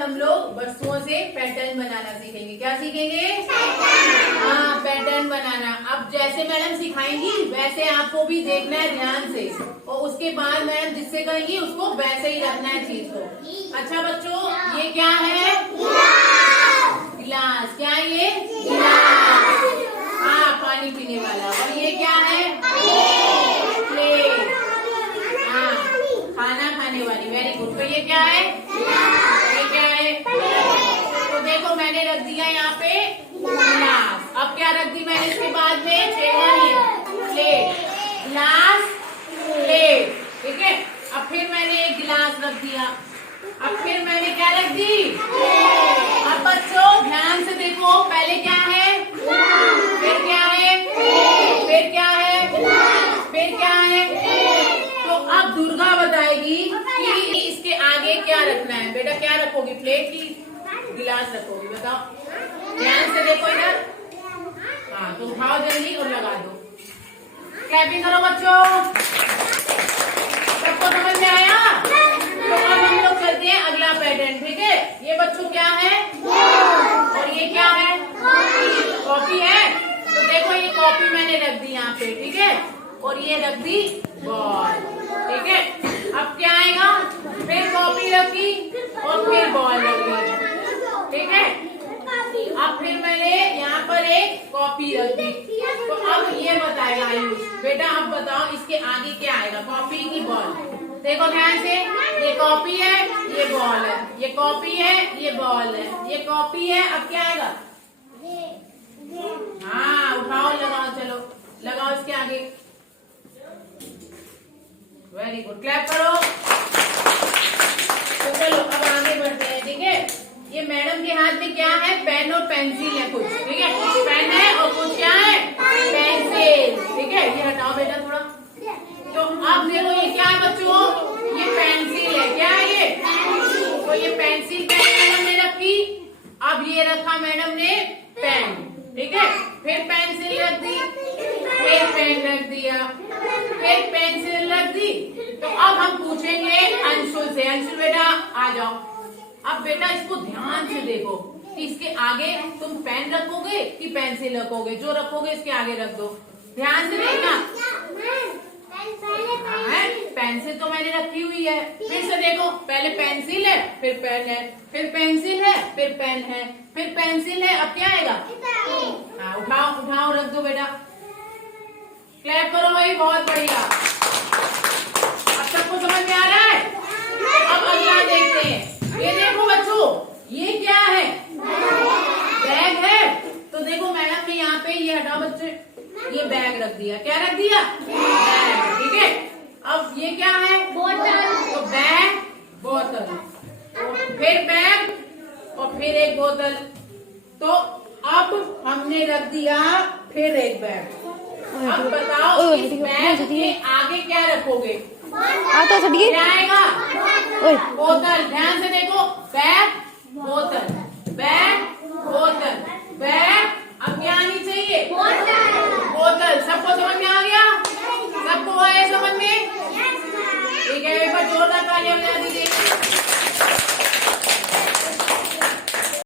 हम लोग वस्तुओं से पैटर्न बनाना सीखेंगे। क्या सीखेंगे? हाँ, पैटर्न बनाना। अब जैसे मैडम सिखाएंगी वैसे आपको भी देखना है ध्यान से, और उसके बाद मैडम जिससे कहेंगी उसको वैसे ही रखना है चीज को। अच्छा बच्चों, ये क्या है? गिलास। क्या है ये? गिलास। हाँ, पानी पीने वाला। और ये क्या है? प्लेट। हाँ, खाना खाने वाली। Very good. तो ये क्या है? ये क्या है? तो देखो मैंने रख दिया यहाँ पे गिलास। अब क्या रख दी मैंने इसके बाद में? प्लेट, गिलास, प्लेट। ठीक है। अब फिर मैंने एक गिलास रख दिया। अब फिर मैंने क्या रख दी? अब बच्चों ध्यान से देखो, पहले क्या है? फिर क्या है? फिर क्या है? फिर क्या है? तो अब दुर्गा बताएगी कि इसके आगे क्या रखना है। बेटा क्या रखोगी? प्लेट की गिलास रखोगी? बताओ, ध्यान से देखो इधर। हाँ, तो उठाओ जल्दी और लगा दो। क्लैपिंग करो बच्चों। सबको समझ में आया? तो अब हम लोग चलते हैं अगला पैटर्न। ठीक है। ये बच्चों क्या है? और ये क्या है? कॉपी है। तो देखो ये कॉपी मैंने रख दी यहाँ पे। ठीक है। और ये रख दी बॉल। ठीक है। अब क्या आएगा? फिर कॉपी रखी और फिर बॉल रखी। ठीक है। अब फिर मैंने यहाँ पर एक कॉपी रख दी। तो अब ये बताएगा आयुष, बेटा अब बताओ इसके आगे क्या आएगा? कॉपी की बॉल? देखो ध्यान से, ये कॉपी है, ये बॉल है। ये कॉपी है, ये बॉल है। ये कॉपी है। अब क्या आएगा? हाँ, उठाओ लगाओ। चलो लगाओ इसके आगे। वेरी गुड, क्लैप करो। तो चलो अब आगे बढ़ते हैं। ठीक है। ये मैडम के हाथ में क्या है? पेन और पेंसिल है कुछ। ठीक है, कुछ पेन है और कुछ क्या है? पेंसिल। ठीक है। ये हटाओ बेटा थोड़ा। तो अब देखो ये क्या है बच्चों? ये पेंसिल है। क्या है ये? तो ये पेंसिल मैडम ने रखी। अब ये रखा मैडम ने पेन। ठीक है। फिर पेंसिल रख दी, फिर पेन रख दिया, फिर पेंसिल रख दी। तो अब हम पूछेंगे अंशुल से। अंशुल बेटा आ जाओ। अब बेटा इसको ध्यान से देखो कि इसके आगे तुम पेन रखोगे कि पेंसिल रखोगे? जो रखोगे इसके आगे रख दो। ध्यान से देखना। पेंसिल तो मैंने रखी हुई है। फिर से देखो, पहले पेंसिल है, फिर पेन है, फिर पेंसिल है, फिर पेन है, फिर पेंसिल है। अब क्या आएगा? हाँ, उठाओ उठाओ, रख दो बेटा। क्लैप करो भाई, बहुत बढ़िया। अब सबको समझ में आ रहा है? अब अगला देखते हैं। ये देखो बच्चों, ये क्या है? बैग है। तो देखो मैडम ने यहाँ पे ये हटाओ बच्चे, ये बैग रख दिया। क्या रख दिया? बैग। ठीक है। अब ये क्या है? बोतल। तो बैग, बोतल, फिर बैग और फिर एक बोतल। तो अब हमने रख दिया फिर एक बैग। अब बताओ इस बैग के आगे क्या रखोगे? क्या आएगा? बोतल। ध्यान से देखो, बैग, बोतल, बैग, बोतल।